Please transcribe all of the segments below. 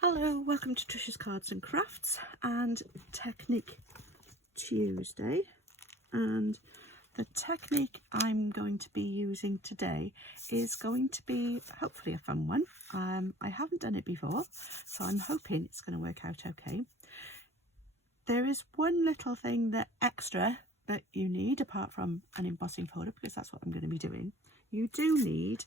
Hello, welcome to Trish's Cards and Crafts and Technique Tuesday. And the technique I'm going to be using today is going to be hopefully a fun one. I haven't done it before, so I'm hoping it's going to work out okay. There is one little thing extra that you need apart from an embossing folder, because that's what I'm going to be doing. You do need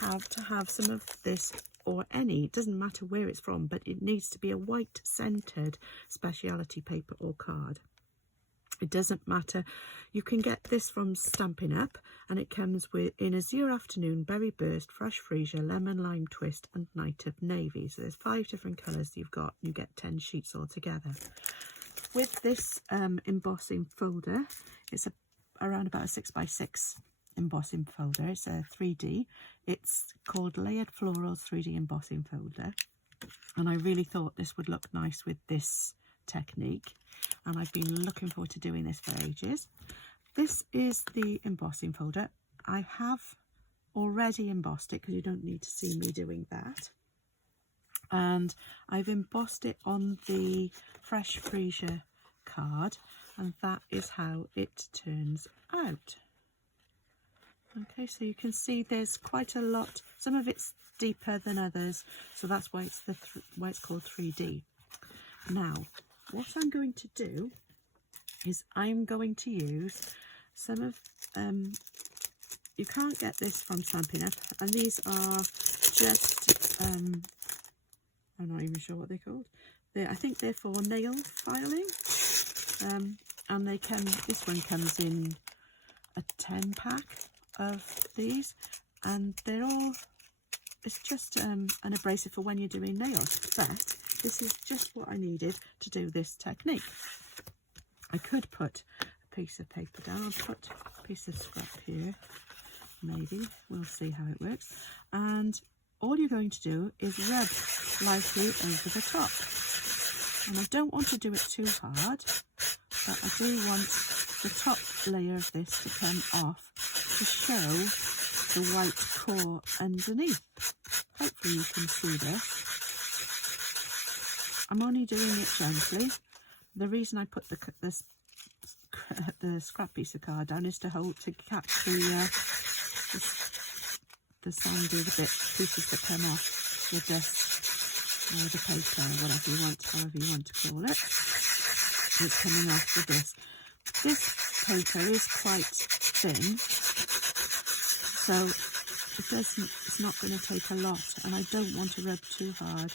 to have some of this, or any, it doesn't matter where it's from, but it needs to be a white centered speciality paper or card. It doesn't matter. You can get this from Stampin' Up, and it comes in Azure Afternoon, Berry Burst, Fresh Freesia, Lemon Lime Twist and Night of Navy. So there's 5 different colours you've got. You get 10 sheets altogether. With this embossing folder, it's around about a 6x6 embossing folder. It's a 3D. It's called Layered Florals 3D Embossing Folder, and I really thought this would look nice with this technique, and I've been looking forward to doing this for ages. This is the embossing folder. I have already embossed it because you don't need to see me doing that, and I've embossed it on the Fresh Freesia card, and that is how it turns out. Okay, so you can see there's quite a lot. Some of it's deeper than others, so that's why it's why it's called 3D. Now, what I'm going to do is I'm going to use some of you can't get this from Stampin' Up, and these are just I'm not even sure what they're called. I think they're for nail filing, and this one comes in a 10 pack of these, and it's just an abrasive for when you're doing nails, but this is just what I needed to do this technique. I could put a piece of paper down. I'll put a piece of scrap here, maybe. We'll see how it works. And all you're going to do is rub lightly over the top, and I don't want to do it too hard, but I do want the top layer of this to come off to show the white core underneath. Hopefully you can see this. I'm only doing it gently. The reason I put the scrap piece of card down is to catch the sandy pieces that come off the dust or the paper, or whatever you want, however you want to call it. It's coming off the disc. This paper is quite thin, so it's not going to take a lot, and I don't want to rub too hard,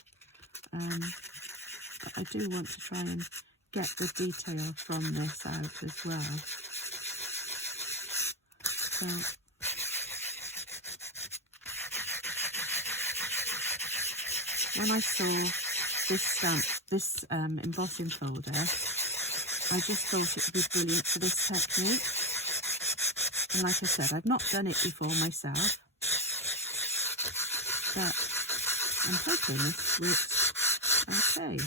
but I do want to try and get the detail from this out as well. So when I saw this embossing folder, I just thought it would be brilliant for this technique. And like I said, I've not done it before myself, but I'm hoping this works okay.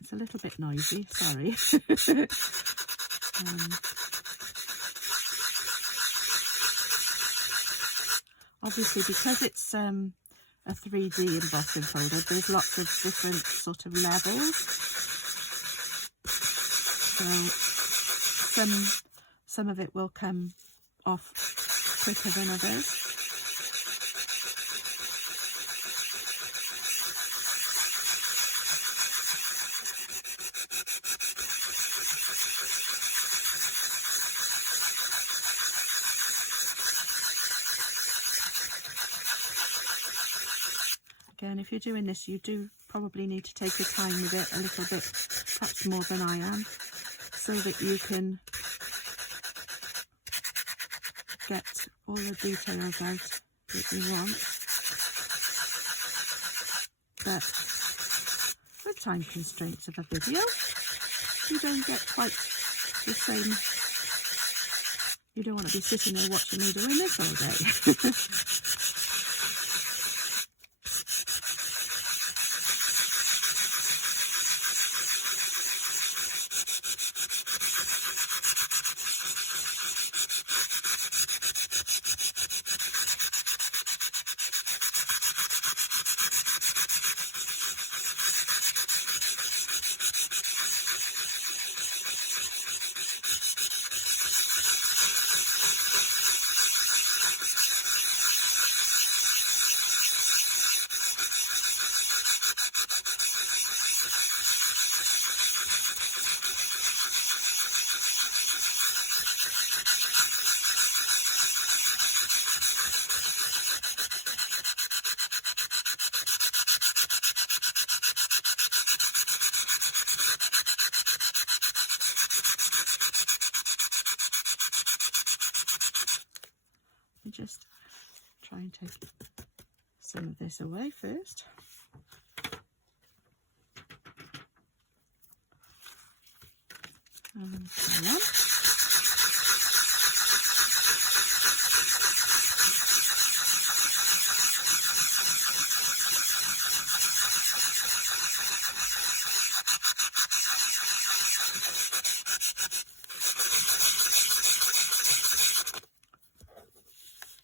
It's a little bit noisy, sorry. Obviously, because it's a 3D embossing folder, there's lots of different sort of levels. So some of it will come off quicker than others. Again, if you're doing this, you do probably need to take your time with it a little bit, perhaps more than I am, so that you can get all the details out that you want. But with time constraints of a video, you don't get quite the same. You don't want to be sitting there watching me doing this all day. just try and take some of this away first. And so on.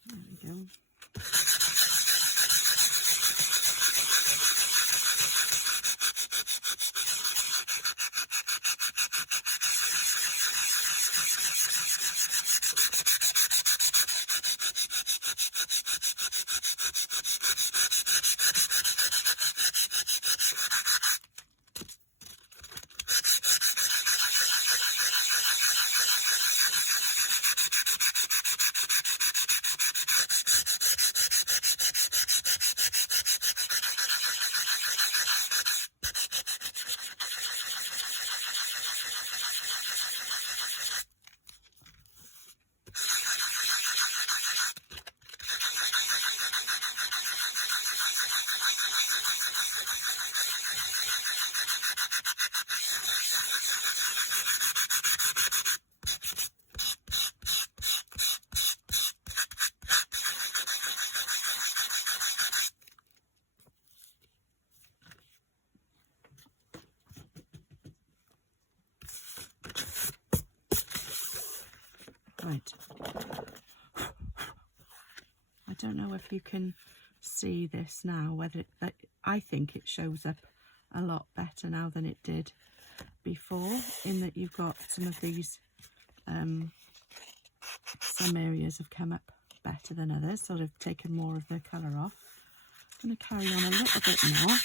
There we go. Right. I don't know if you can see this now, whether I think it shows up a lot better now than it did before, in that you've got some of these, some areas have come up better than others, sort of taken more of the colour off. I'm going to carry on a little bit more.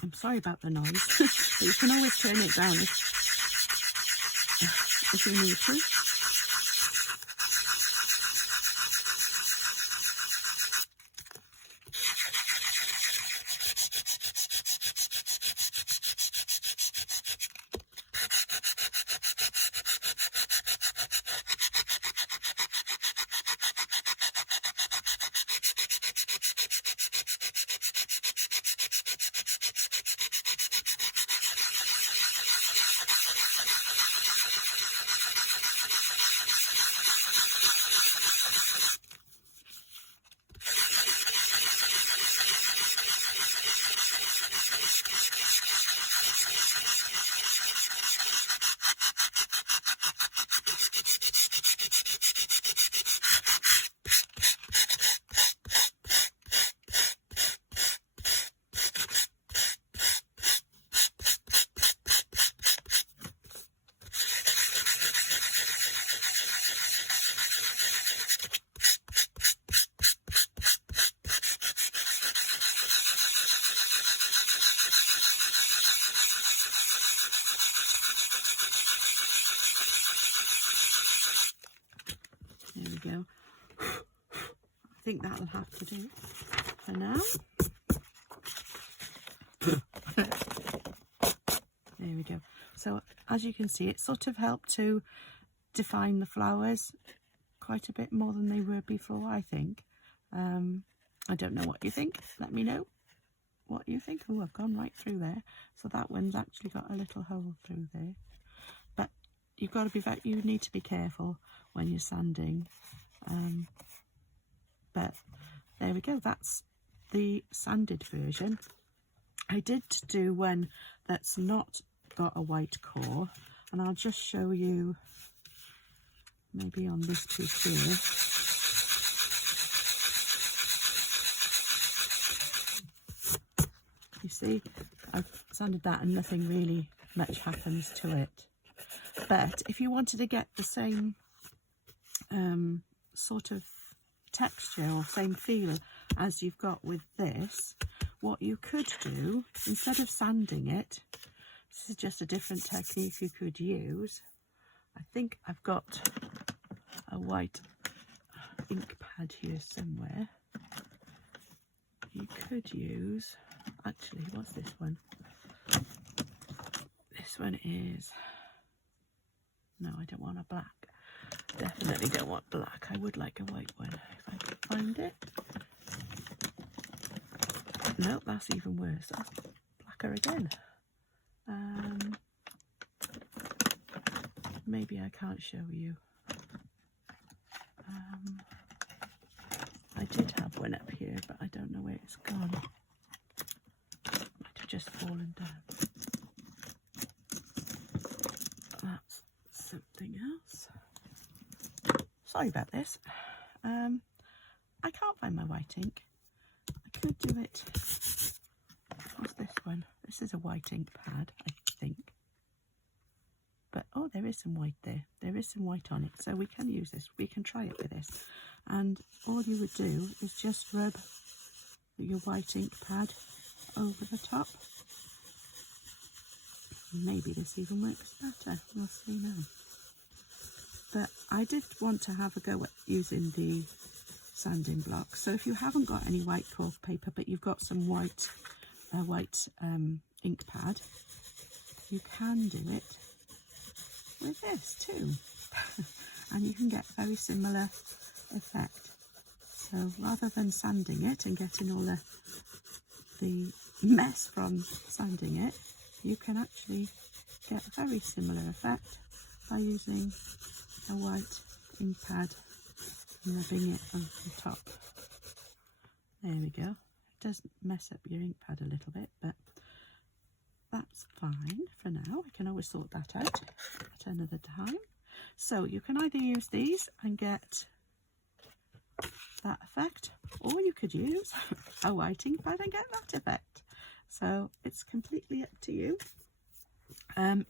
I'm sorry about the noise, but you can always turn it down if you need to. There we go. I think that'll have to do for now. There we go. So as you can see, it sort of helped to define the flowers quite a bit more than they were before, I think. I don't know what you think. Let me know. what you think. Oh, I've gone right through there. So that one's actually got a little hole through there. But you've got to be you need to be careful when you're sanding. But there we go. That's the sanded version. I did do one that's not got a white core, and I'll just show you maybe on this piece here. You see, I've sanded that and nothing really much happens to it. But if you wanted to get the same sort of texture or same feel as you've got with this, what you could do, instead of sanding it, this is just a different technique you could use. I think I've got a white ink pad here somewhere. You could use, actually, what's this one? This one is, no, I don't want a black. Definitely don't want black. I would like a white one if I could find it. No, that's even worse. That's blacker again. Maybe I can't show you. I did have one up here, but I don't know where it's gone. Might have just fallen down. That's something else. Sorry about this. I can't find my white ink. I could do it. What's this one? This is a white ink pad, I think. But, oh, there is some white there. There is some white on it. So we can use this. We can try it with this. And all you would do is just rub your white ink pad over the top. Maybe this even works better. We'll see now. But I did want to have a go at using the sanding block. So if you haven't got any white cork paper, but you've got some white ink pad, you can do it with this too. And you can get very similar effect. So rather than sanding it and getting all the mess from sanding it, you can actually get a very similar effect by using a white ink pad and rubbing it on the top. There we go. It does mess up your ink pad a little bit, but that's fine for now. I can always sort that out at another time. So you can either use these and get that effect, or you could use a white ink pad and get that effect. So it's completely up to you.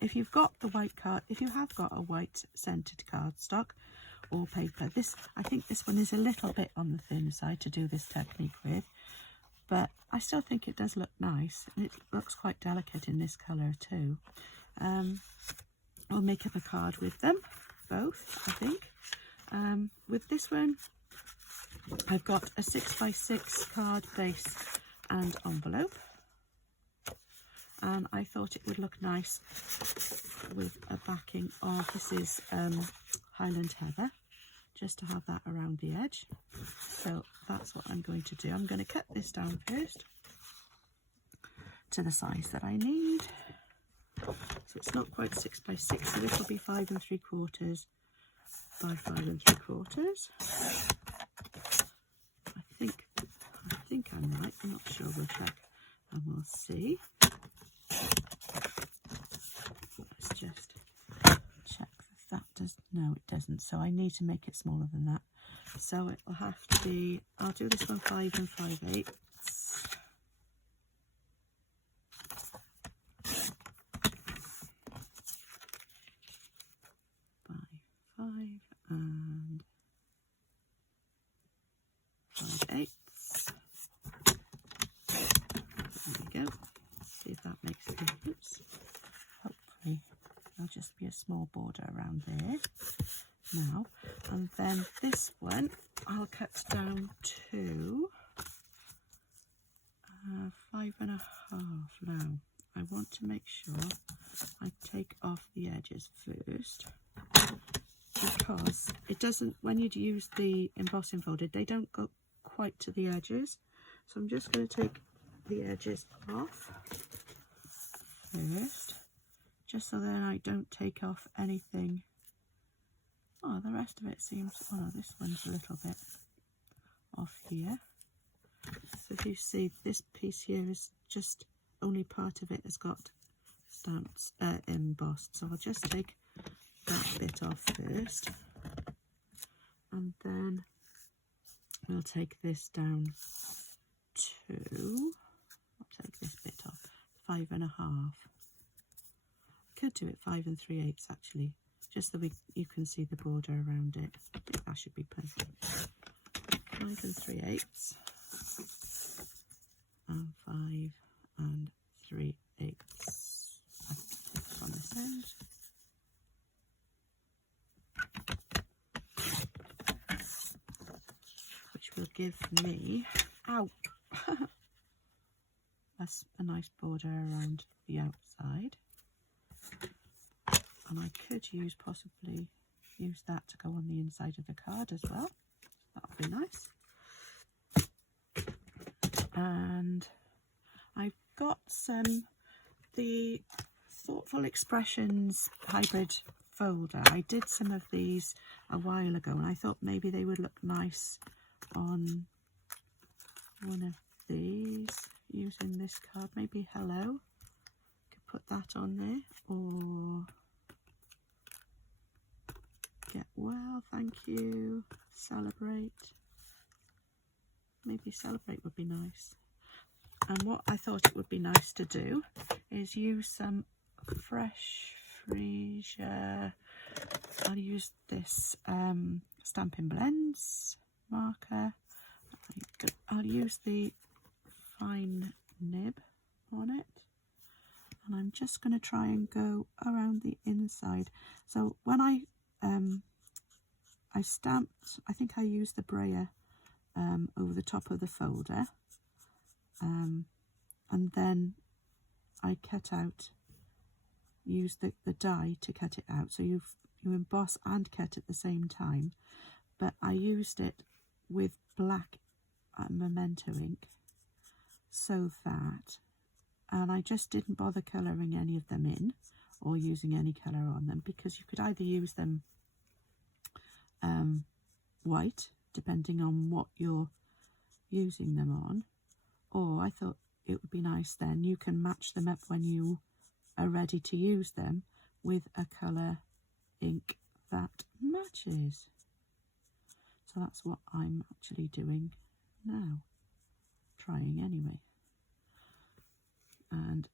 If you've got the white card, if you have got a white scented cardstock or paper, I think this one is a little bit on the thin side to do this technique with, but I still think it does look nice, and it looks quite delicate in this colour too. I'll make up a card with them both, I think. With this one, I've got a 6x6 card base and envelope, and I thought it would look nice with a backing of, this is Highland Heather, just to have that around the edge. So that's what I'm going to do. I'm going to cut this down first to the size that I need. So it's not quite 6x6, so this will be 5 3/4 by 5 3/4. I think I'm right. I'm not sure. We'll check and we'll see. Let's just check if that does. No, it doesn't. So I need to make it smaller than that. So it will have to be. I'll do this one 5 5/8. And 5/8. There we go. See if that makes a difference. Hopefully there'll just be a small border around there now. And then this one I'll cut down to 5 1/2. Now I want to make sure I take off the edges first, because it doesn't, when you use the embossing folder, they don't go quite to the edges. So I'm just going to take the edges off first, just so then I don't take off anything. Oh, the rest of it seems, oh no, this one's a little bit off here. So if you see, this piece here is just only part of it has got stamps embossed. So I'll just take that bit off first, and then we'll take this down to, I'll take this bit off, 5.5. Could do it 5 3/8 actually, just so you can see the border around it. I think that should be perfect. 5 3/8 and 5 3/8 on this end. Which will give me, ow, a nice border around the outside. And I could possibly use that to go on the inside of the card as well. That would be nice. And I've got the Thoughtful Expressions hybrid folder. I did some of these a while ago, and I thought maybe they would look nice on one of these using this card. Maybe hello. Could put that on there, or get well, thank you, celebrate. Maybe celebrate would be nice. And what I thought it would be nice to do is use some fresh freesia. I'll use this Stampin' Blends marker. I'll use the fine nib on it, and I'm just going to try and go around the inside. So when I stamped, I think I used the brayer over the top of the folder, and then I cut out, use the die to cut it out. So you emboss and cut at the same time, but I used it with black memento ink, so that, and I just didn't bother colouring any of them in or using any colour on them, because you could either use them white, depending on what you're using them on, or I thought it would be nice then you can match them up when you are ready to use them with a colour ink that matches. So that's what I'm actually doing now, trying anyway. And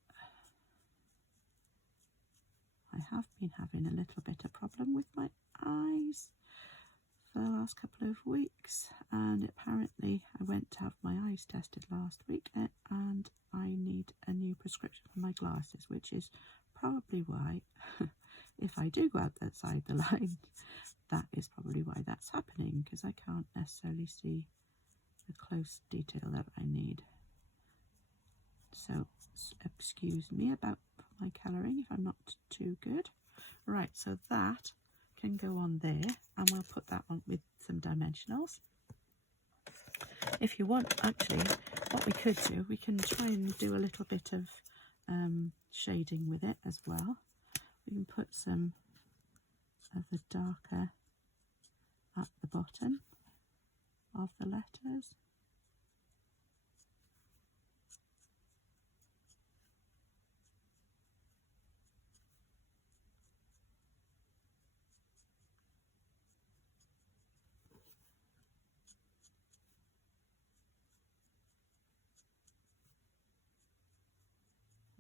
I have been having a little bit of problem with my eyes for the last couple of weeks, and apparently I went to have my eyes tested last week, and I need a new prescription for my glasses, which is probably why if I do go outside the line, that is probably why that's happening, because I can't necessarily see the close detail that I need. So excuse me about my colouring if I'm not too good. Right, so that can go on there, and we'll put that on with some dimensionals. If you want, actually, what we could do, we can try and do a little bit of shading with it as well. We can put some of the darker at the bottom of the letters.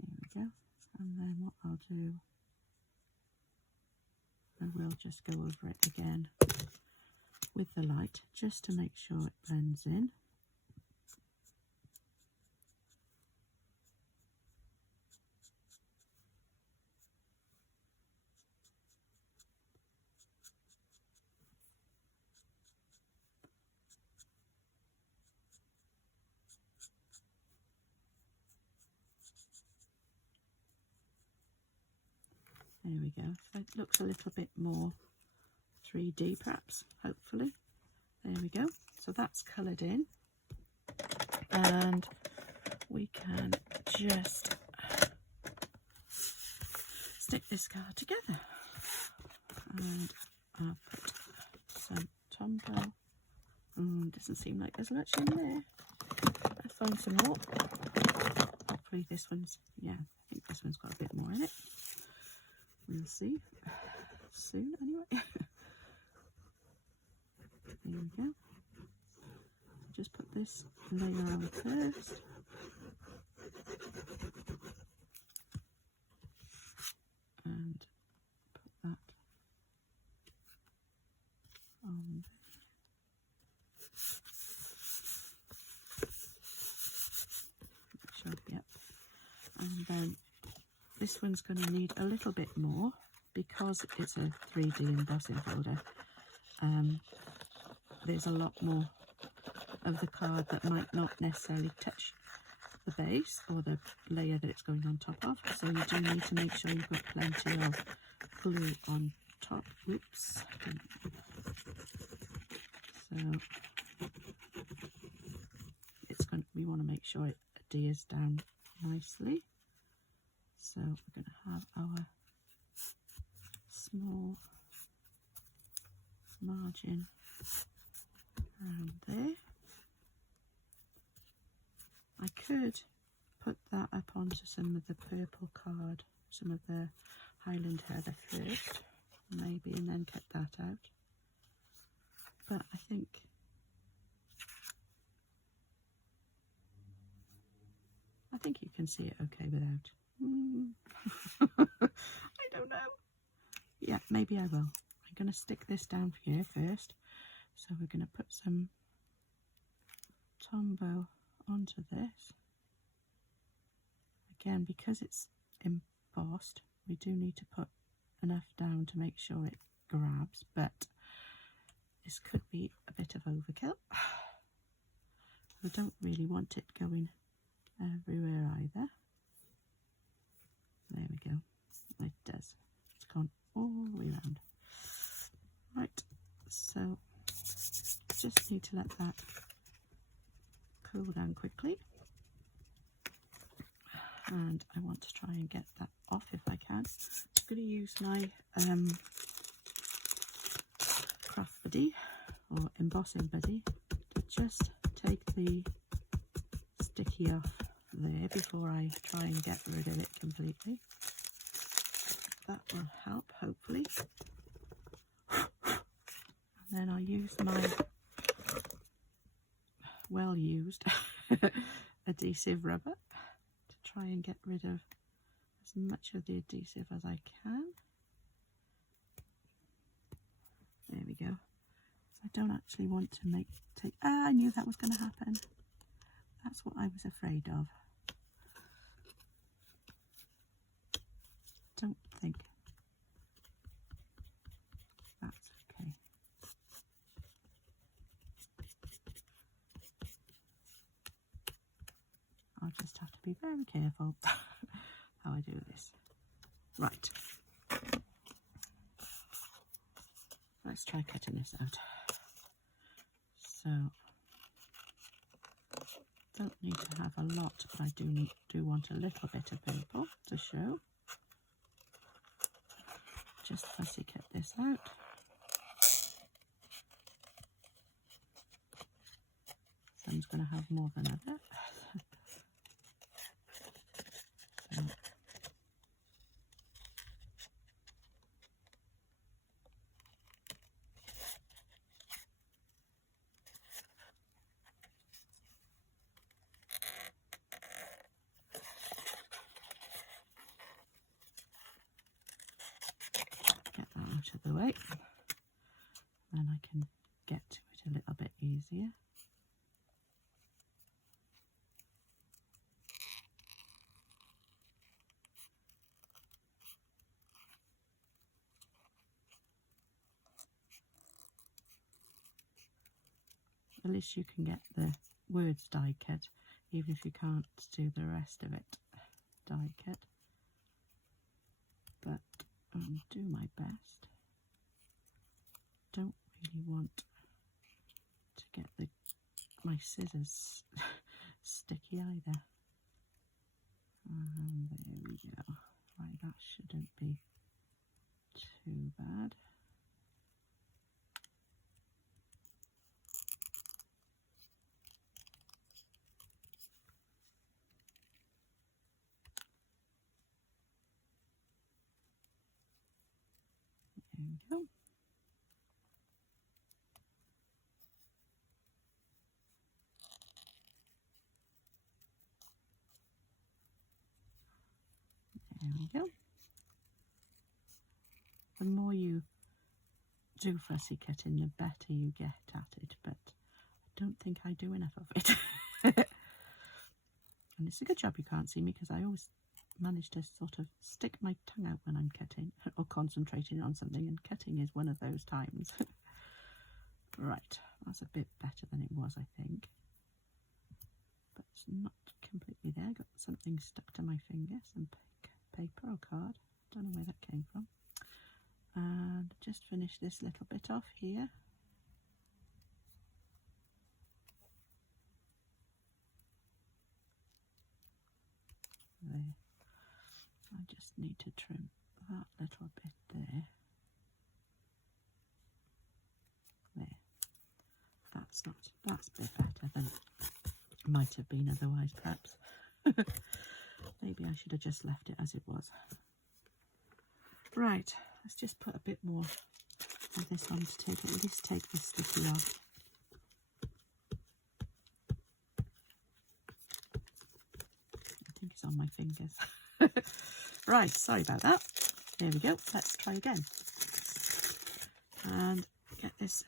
There we go. And then what I'll do, I will just go over it again with the light, just to make sure it blends in. There we go. So it looks a little bit more 3D perhaps, hopefully. There we go. So that's coloured in. And we can just stick this card together. And I'll put some Tombow. Doesn't seem like there's much in there. I found some more. Hopefully this one's, yeah, I think this one's got a bit more in it. We'll see soon anyway. There we go. Just put this layer on first. And put that on. Yep. And then this one's going to need a little bit more because it's a 3D embossing folder. There's a lot more of the card that might not necessarily touch the base or the layer that it's going on top of, so you do need to make sure you've got plenty of glue on top. Oops. So it's going to, we want to make sure it adheres down nicely. So we're going to have our small margin around there. I could put that up onto some of the purple card, some of the Highland Heather first, maybe, and then cut that out. But I think you can see it okay without. I don't know. Yeah, maybe I will. I'm going to stick this down here first. So we're going to put some Tombow onto this. Again, because it's embossed, we do need to put enough down to make sure it grabs, but this could be a bit of overkill. We don't really want it going everywhere either. There we go. It does. It's gone all the way around. Right, so just need to let that cool down quickly. And I want to try and get that off if I can. I'm going to use my craft buddy or embossing buddy to just take the sticky off there before I try and get rid of it completely. That will help, hopefully. And then I'll use my well-used adhesive rubber to try and get rid of as much of the adhesive as I can. There we go. I don't actually want to take. I knew that was going to happen. That's what I was afraid of. Don't think that's okay. I'll just have to be very careful how I do this. Right. Let's try cutting this out. So, don't need to have a lot, but I do want a little bit of purple to show. Just fussy cut this out. Some's going to have more than other. So, get that out of the way, then I can get to it a little bit easier. At least you can get the words die cut, even if you can't do the rest of it die cut. But I'll do my best. Don't really want to get my scissors sticky either. And there we go. Right, that shouldn't be too bad. There we go. There we go. The more you do fussy cutting, the better you get at it, but I don't think I do enough of it. And it's a good job you can't see me, because I always manage to sort of stick my tongue out when I'm cutting or concentrating on something, and cutting is one of those times. Right, that's a bit better than it was, I think, but it's not completely there. Got something stuck to my finger, some paper or card, don't know where that came from. And just finish this little bit off here. There. I just need to trim that little bit there. There. That's a bit better than it might have been otherwise, perhaps. Maybe I should have just left it as it was. Right, let's just put a bit more of this on to at least take the sticky off. I think it's on my fingers. Right, sorry about that. There we go. Let's try again. And get this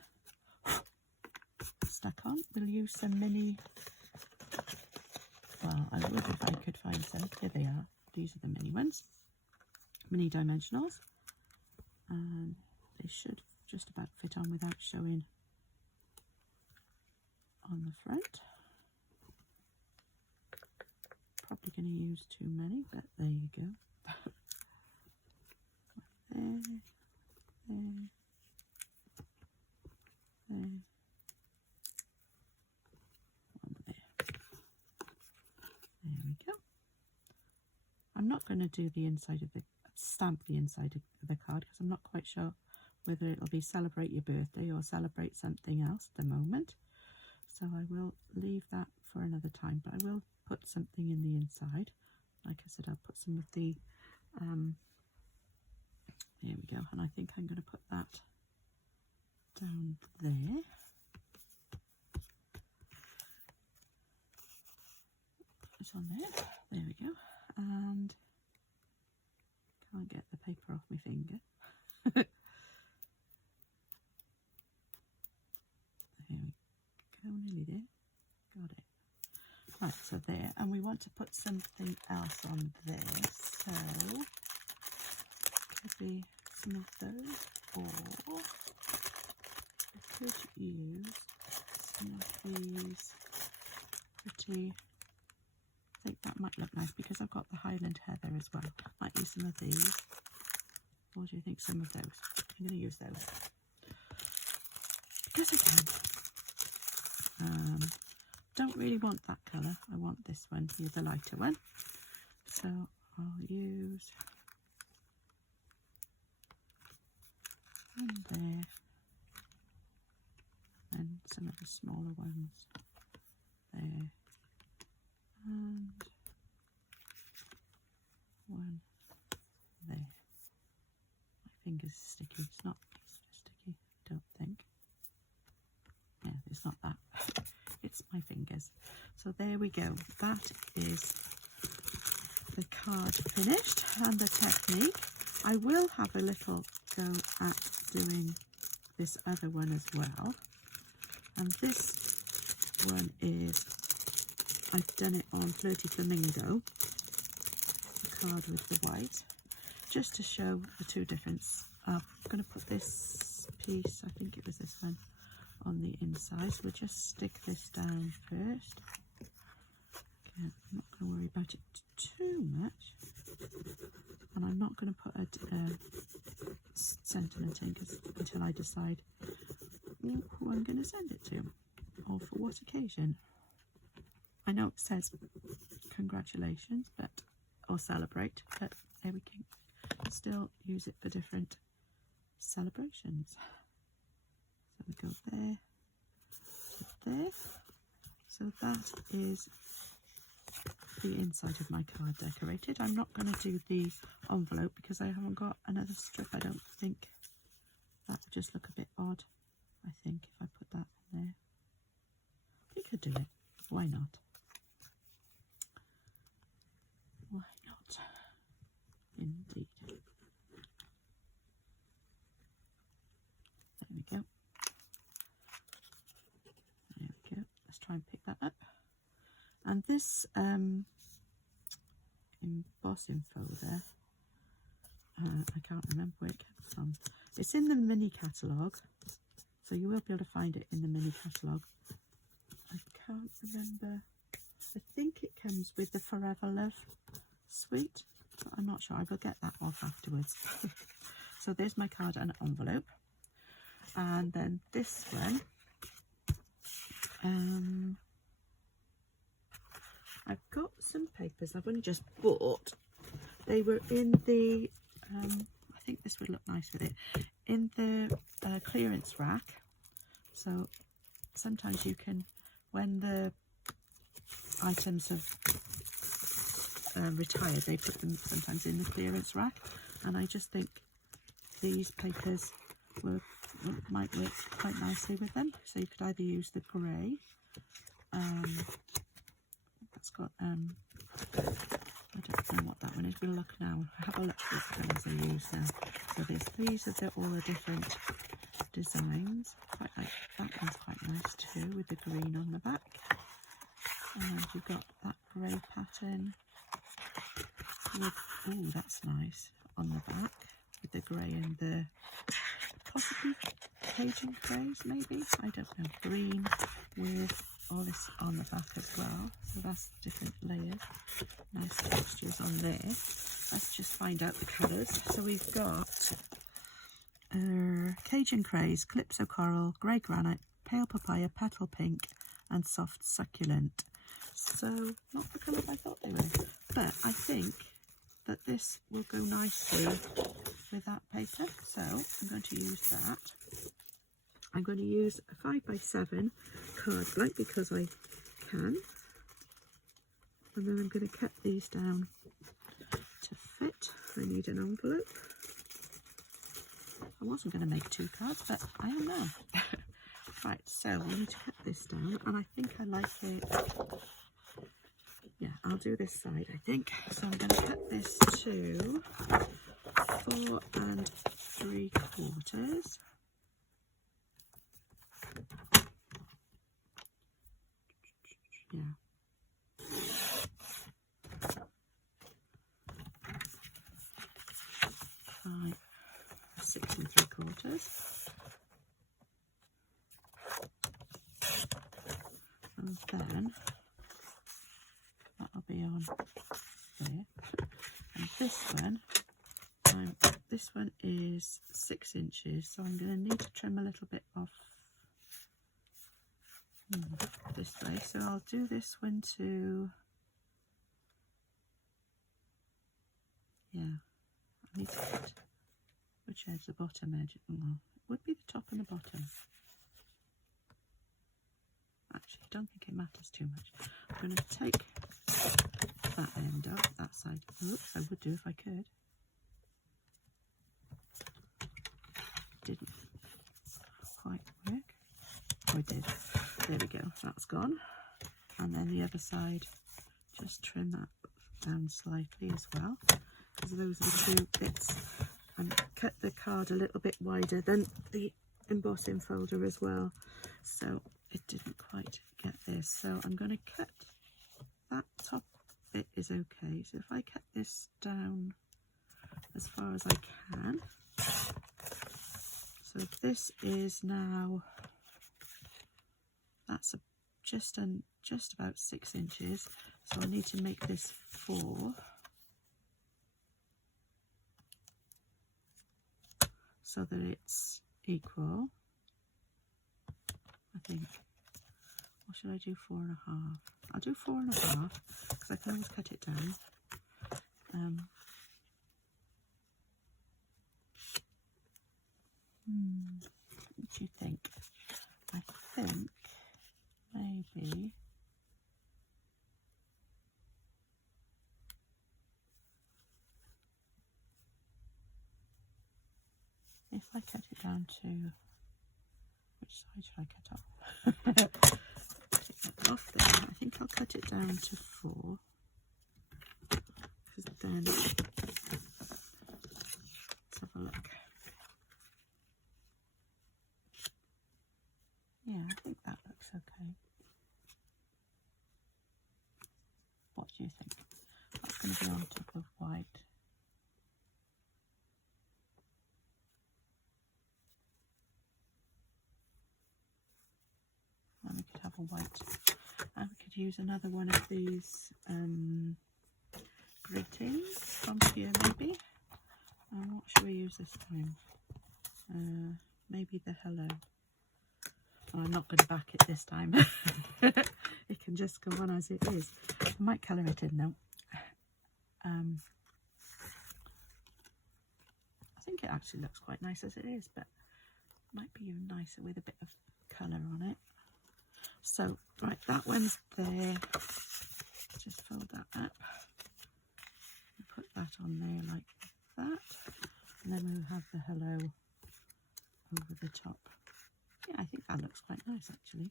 stuck on. We'll use some mini, well, I would if I could find some. Here they are. These are the mini ones. Mini dimensionals, and they should just about fit on without showing on the front. Probably going to use too many, but there you go. There, there, there, one there. There we go. I'm not going to do the inside of the stamp the inside of the card, because I'm not quite sure whether it'll be celebrate your birthday or celebrate something else at the moment, so I will leave that for another time, but I will put something in the inside. Like I said, I'll put some of the there we go, and I think I'm going to put that down there. Put it on there. There we go. And can't get the paper off my finger. There we go, nearly there. Got it. Right, so there, and we want to put something else on there, so could be some of those, or I could use some of these pretty, I think that might look nice because I've got the Highland Heather as well. Might use some of these. What do you think? Some of those. I'm going to use those because I can. Don't really want that colour. I want this one here, the lighter one. So I'll use one there and some of the smaller ones there. And one there. My finger's sticky. It's not sticky, I don't think. Yeah, it's not that. It's my fingers. So there we go. That is the card finished and the technique. I will have a little go at doing this other one as well. And this one is, I've done it on Flirty Flamingo, the card with the white, just to show the two difference. I'm going to put this piece, I think it was this one, on the inside. So we'll just stick this down first. Okay, I'm not going to worry about it too much. And I'm not going to put a sentiment in until I decide who I'm going to send it to or for what occasion. I know it says congratulations, but or celebrate, but we can still use it for different celebrations. So we go there to there. So that is the inside of my card decorated. I'm not going to do the envelope because I haven't got another strip. I don't think that would just look a bit odd. I think if I put that in there, we could do it. Why not? Why not? Indeed. There we go. There we go. Let's try and pick that up. And this embossing folder, I can't remember where it came from. It's in the mini catalogue, so you will be able to find it in the mini catalogue. I can't remember. I think it comes with the Forever Love suite, but I'm not sure. I will get that off afterwards. So there's my card and envelope. And then this one, I've got some papers I've only just bought. They were in the, I think this would look nice with it, in the clearance rack. So sometimes you can, when the items have retired, they put them sometimes in the clearance rack. And I just think these papers might work quite nicely with them. So you could either use the grey, that's got I don't know what that one is. We'll look now. Have a look at what colours I use now. So these are all the different designs. Quite like that one's quite nice too, with the green on the back. And you've got that grey pattern with, oh, that's nice, on the back with the grey and the possibly Cajun greys, maybe, I don't know, green with all this on the back as well. So that's different layers, nice textures on there. Let's just find out the colours. So we've got Cajun Craze, Calypso Coral, Grey Granite, Pale Papaya, Petal Pink and Soft Succulent. So not the colour I thought they were, but I think that this will go nicely with that paper. So I'm going to use that. I'm going to use a 5x7 card blank because I can. And then I'm going to cut these down to fit. I need an envelope. I wasn't going to make 2 cards, but I am now. Right, so we need to cut this down, and I think I like it. Yeah, I'll do this side, I think. So I'm going to cut this to 4 3/4. Yeah. Right, 6 3/4. And then that'll be on there. And this one is 6 inches, so I'm going to need to trim a little bit off this way. So I'll do this one to, yeah, I need to cut which edge, the bottom edge. Well, it would be the top and the bottom. Actually, I don't think it matters too much. I'm going to take that end up, that side. Oops, I would do if I could. Didn't quite work. Oh, it did. There we go. That's gone. And then the other side, just trim that down slightly as well, because those are the 2 bits. And cut the card a little bit wider than the embossing folder as well, so it didn't quite get this. So I'm going to cut that top bit is okay. So if I cut this down as far as I can, so this is now, that's just about 6 inches. So I need to make this 4. So that it's equal, I think. Or should I do 4 1/2? I'll do 4 1/2 because I can always cut it down. What do you think? I think maybe if I cut it down to, which side should I cut off? Take that off there. I think I'll cut it down to 4, because then, let's have a look. Yeah, I think that looks okay. What do you think? That's going to be on top of white. And we could have a white, and we could use another one of these greetings from here maybe. What should we use this time? Maybe the hello. Oh, I'm not going to back it this time. It can just go on as it is. I might colour it in though. I think it actually looks quite nice as it is, but it might be even nicer with a bit of colour on it. So, right, that one's there. Just fold that up. And put that on there like that. And then we'll have the hello over the top. Yeah, I think that looks quite nice actually.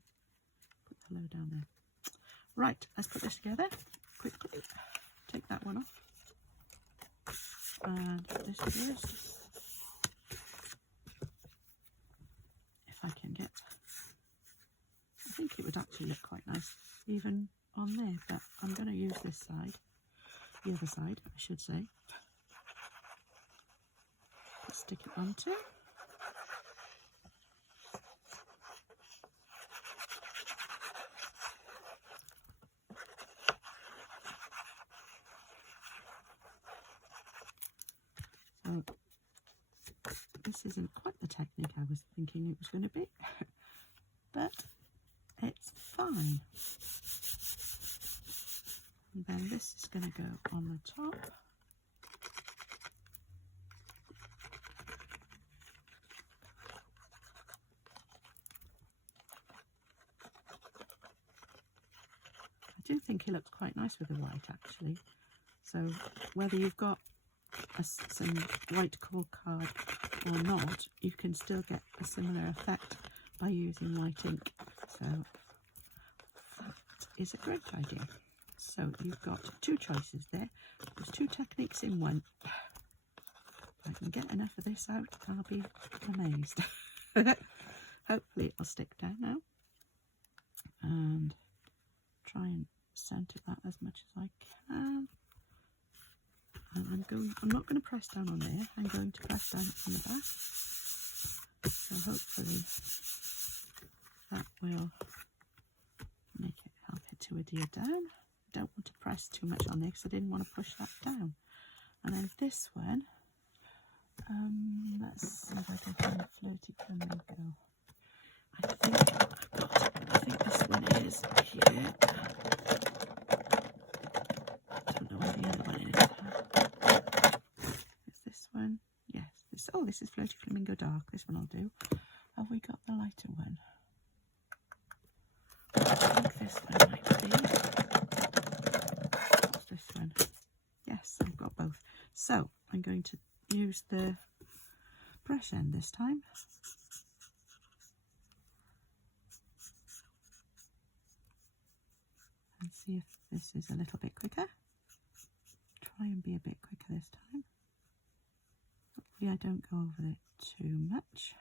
Put the hello down there. Right, let's put this together quickly. Take that one off. And this first. If I can get, I think it would actually look quite nice even on there, but I'm going to use this side, the other side I should say. Stick it onto. So this isn't quite the technique I was thinking it was going to be, but it's fine. And then this is going to go on the top. I do think it looks quite nice with the white actually. So whether you've got some white core card or not, you can still get a similar effect by using white ink. So that is a great idea. So you've got 2 choices there. There's 2 techniques in one. If I can get enough of this out, I'll be amazed. Hopefully it'll stick down now. And try and centre that as much as I can. And I'm not going to press down on there, I'm going to press down on the back. So hopefully that will make it help it to adhere down. I don't want to press too much on there because I didn't want to push that down. And then this one, let's see if I can find Flirty Flamingo. I think this one is here. I don't know where the other one is. Is this one? Yes. This is Flirty Flamingo Dark. This one I'll do. Have we got the lighter one? I think this one might be. What's this one? Yes, I've got both. So I'm going to use the brush end this time. And see if this is a little bit quicker. Try and be a bit quicker this time. Hopefully I don't go over it too much.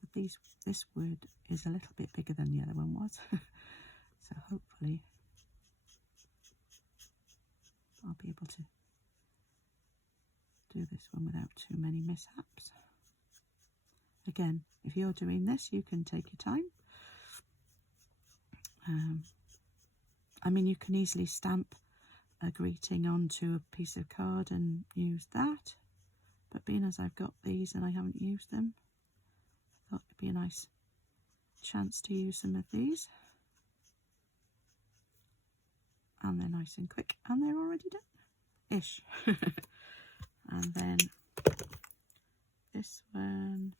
But this word is a little bit bigger than the other one was. So hopefully I'll be able to do this one without too many mishaps. Again, if you're doing this, you can take your time. I mean, you can easily stamp a greeting onto a piece of card and use that. But being as I've got these and I haven't used them, I thought it'd be a nice chance to use some of these. and they're nice and quick, and they're already done-ish. And then this one,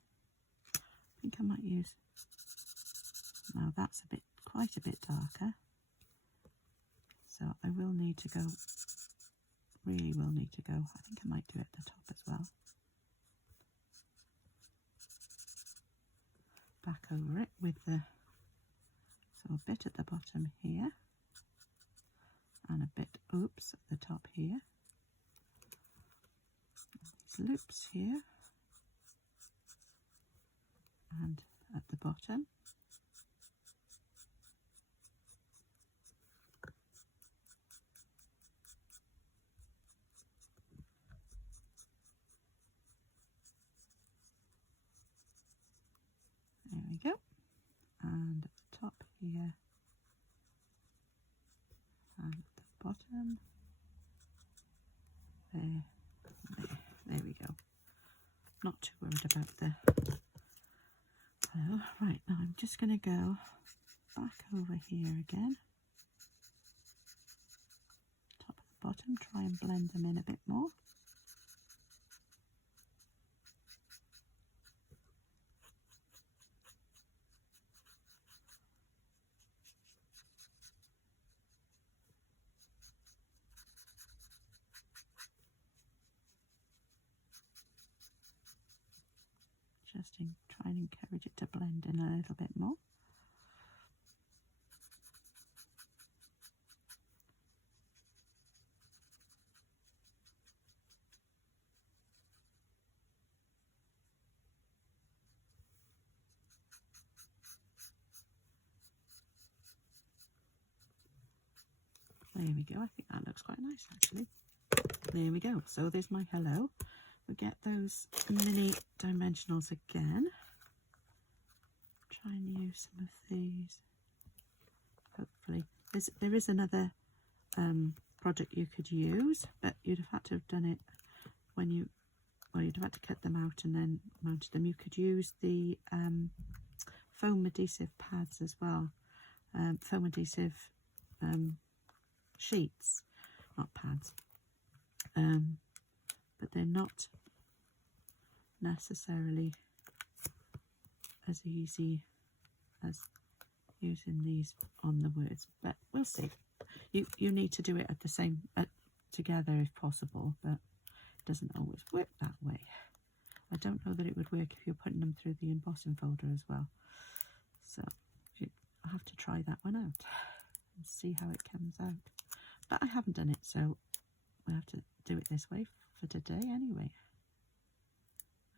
I think I might use, now that's quite a bit darker, so I will need to go, really will need to go, I think I might do it at the top as well. Back over it with the, so a bit at the bottom here, and a bit, oops, at the top here. These loops here, and at the bottom. There we go. And at the top here, and at the bottom. There we go. Not too worried about the hello. Right, now I'm just going to go back over here again. Top and the bottom, try and blend them in a bit more. Just try and encourage it to blend in a little bit more. There we go. I think that looks quite nice actually. There we go. So there's my hello. We get those mini dimensionals again. Try and use some of these. Hopefully, there is another project you could use, but you'd have had to have done it when you, well, you'd have had to cut them out and then mounted them. You could use the foam adhesive pads as well, foam adhesive sheets, not pads. But they're not necessarily as easy as using these on the words, but we'll see. You need to do it at the same together if possible, but it doesn't always work that way. I don't know that it would work if you're putting them through the embossing folder as well, so I'll have to try that one out and see how it comes out. But I haven't done it, so we'll have to do it this way for today anyway.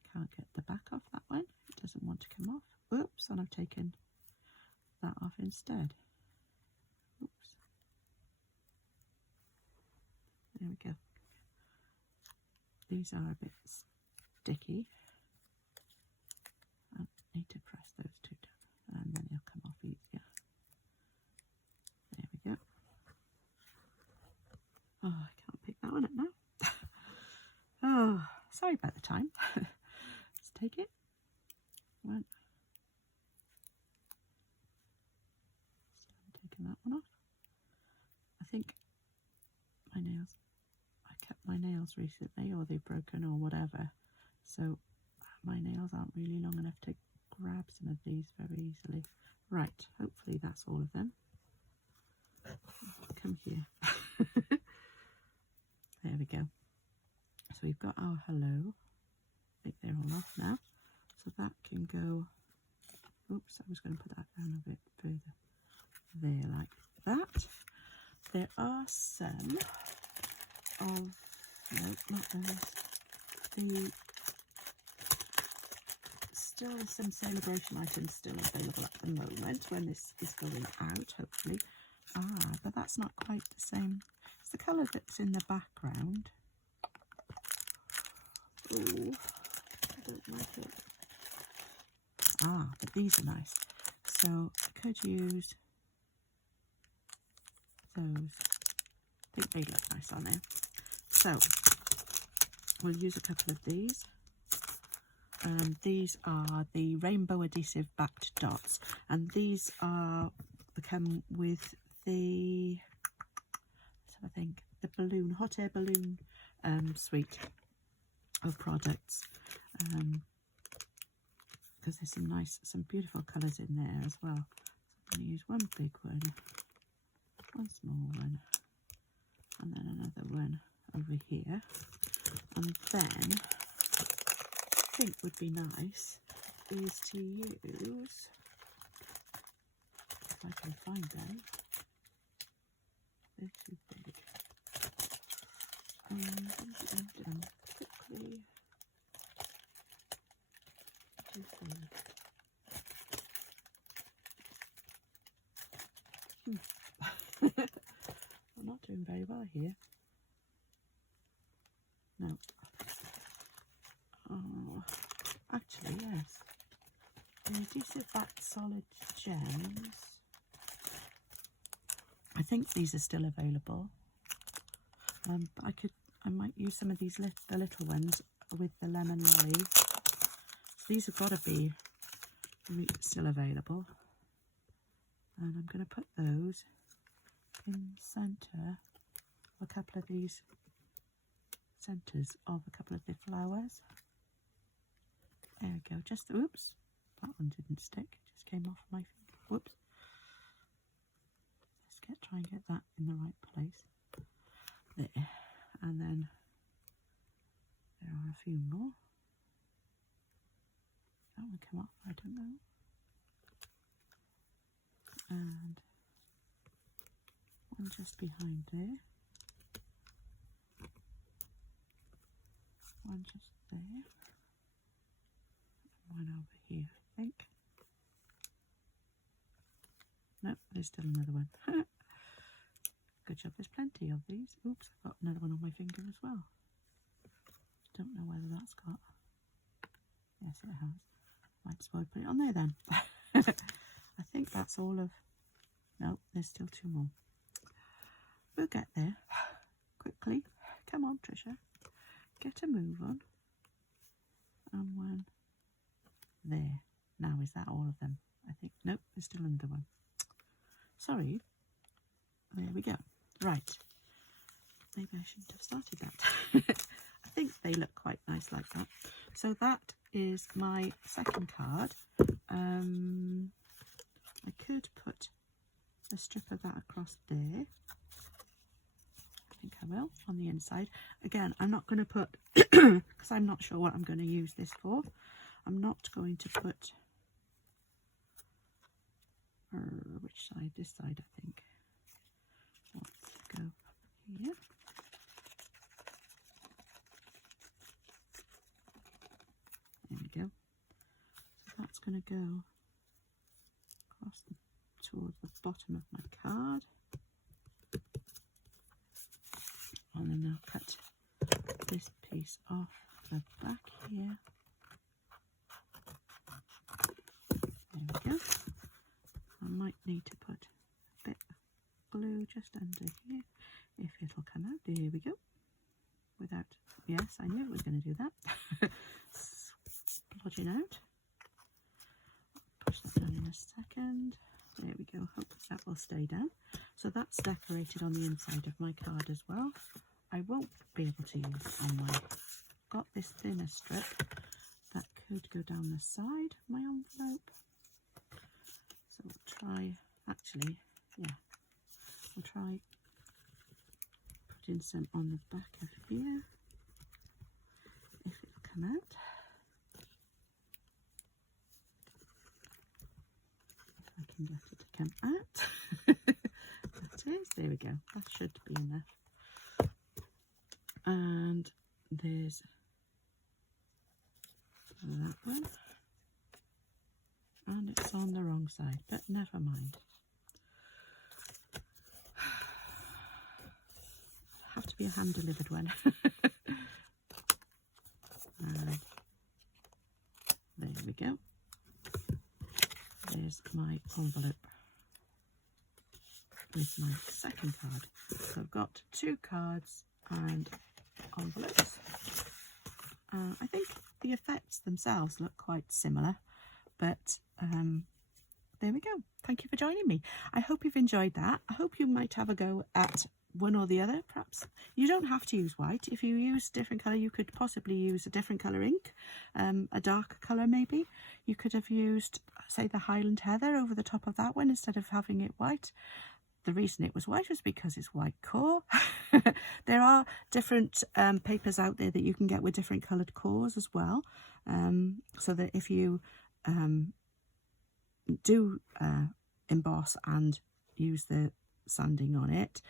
I can't get the back off that one. It doesn't want to come off. Oops, and I've taken that off instead. Oops. There we go. These are a bit sticky. I need to press those two down and then they'll come off easier. There we go. Oh, I can't pick that one up now. Oh, sorry about the time. Let's take it. Right. So I'm taking that one off. I think my nails, I cut my nails recently, or they've broken or whatever. So my nails aren't really long enough to grab some of these very easily. Right, hopefully that's all of them. Come here. There we go. So we've got our hello. I think they're all off now. So that can go, oops, I was going to put that down a bit further. There, like that. There are some of, no, not those. Still some celebration items still available at the moment when this is going out, hopefully. Ah, but that's not quite the same. It's the colour that's in the background. Oh, I don't like it. Ah, but these are nice. So I could use those. I think they look nice on there. So we'll use a couple of these. These are the rainbow adhesive backed dots, and these are come with the think, the balloon, hot air balloon suite of products, because there's some beautiful colours in there as well. So I'm going to use one big one, one small one, and then another one over here. And then I think would be nice is to use, if I can find them, they're too big. Quickly. I'm not doing very well here. No. Oh, actually, yes. Adhesive back solid gems. I think these are still available. But I might use some of these the little ones with the lemon lolly. So these have got to be still available. And I'm going to put those in the centre of a couple of these centres of a couple of the flowers. There we go. Just, oops, that one didn't stick. It just came off my finger. Whoops. Let's try and get that in the right place. There. And then there are a few more. That one come off, I don't know. And one just behind there. One just there. One over here, I think. Nope, there's still another one. Good job, there's plenty of these. Oops, I've got another one on my finger as well. Don't know whether that's got... Yes, it has. Might as well put it on there then. I think that's all of... No, there's still two more. We'll get there. Quickly. Come on, Trisha. Get a move on. And one there. Now, is that all of them? I think... Nope, there's still another one. Sorry. There we go. Right. Maybe I shouldn't have started that. I think they look quite nice like that. So that is my second card. I could put a strip of that across there. I think I will, on the inside. Again, I'm not going to put, because I'm not sure what I'm going to use this for. I'm not going to put, which side? This side, I think. Let's go here. There we go. So that's going to go across towards the bottom of my card. And then I'll cut this piece off the back here. There we go. I might need to put a bit of glue just under here if it'll come out. There we go. Without, yes, I knew it was going to do that. Splodging out. Push that down in a second. There we go. Hope that will stay down. So that's decorated on the inside of my card as well. I won't be able to use it on my... Got this thinner strip that could go down the side of my envelope. So we'll try, actually, yeah, we'll try putting some on the back of here, if it'll come out. If I can get it to come out. That is, there we go, that should be enough. And there's that one. And it's on the wrong side, but never mind. Have to be a hand-delivered one. There we go. There's my envelope with my second card. So I've got two cards and envelopes. I think the effects themselves look quite similar, but there we go. Thank you for joining me. I hope you've enjoyed that. I hope you might have a go at one or the other, perhaps. You don't have to use white. If you use different colour, you could possibly use a different colour ink, a darker colour maybe. You could have used, say, the Highland Heather over the top of that one instead of having it white. The reason it was white was because it's white core. There are different papers out there that you can get with different coloured cores as well, so that if you do emboss and use the sanding on it,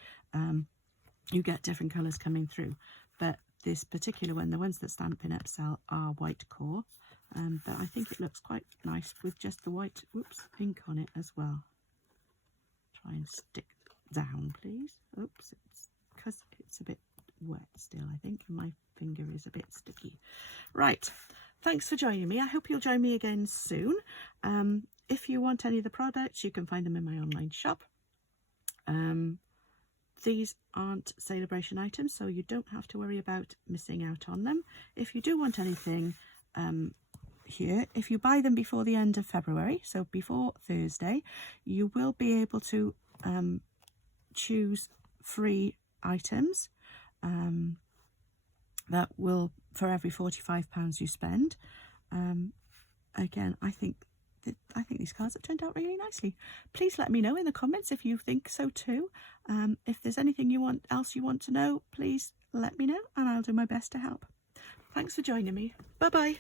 you get different colours coming through. But this particular one, the ones that Stampin' Up sell, are white core, but I think it looks quite nice with just the white ink on it as well. Try and stick down, please. Oops, it's because it's a bit wet still, I think, and my finger is a bit sticky. Right, thanks for joining me. I hope you'll join me again soon. If you want any of the products, you can find them in my online shop. These aren't celebration items, so you don't have to worry about missing out on them. If you do want anything here, if you buy them before the end of February, so before Thursday, you will be able to choose free items that will, for every £45 you spend. Again, I think these cards have turned out really nicely. Please let me know in the comments if you think so too. If there's anything else you want to know, please let me know and I'll do my best to help. Thanks for joining me. Bye bye.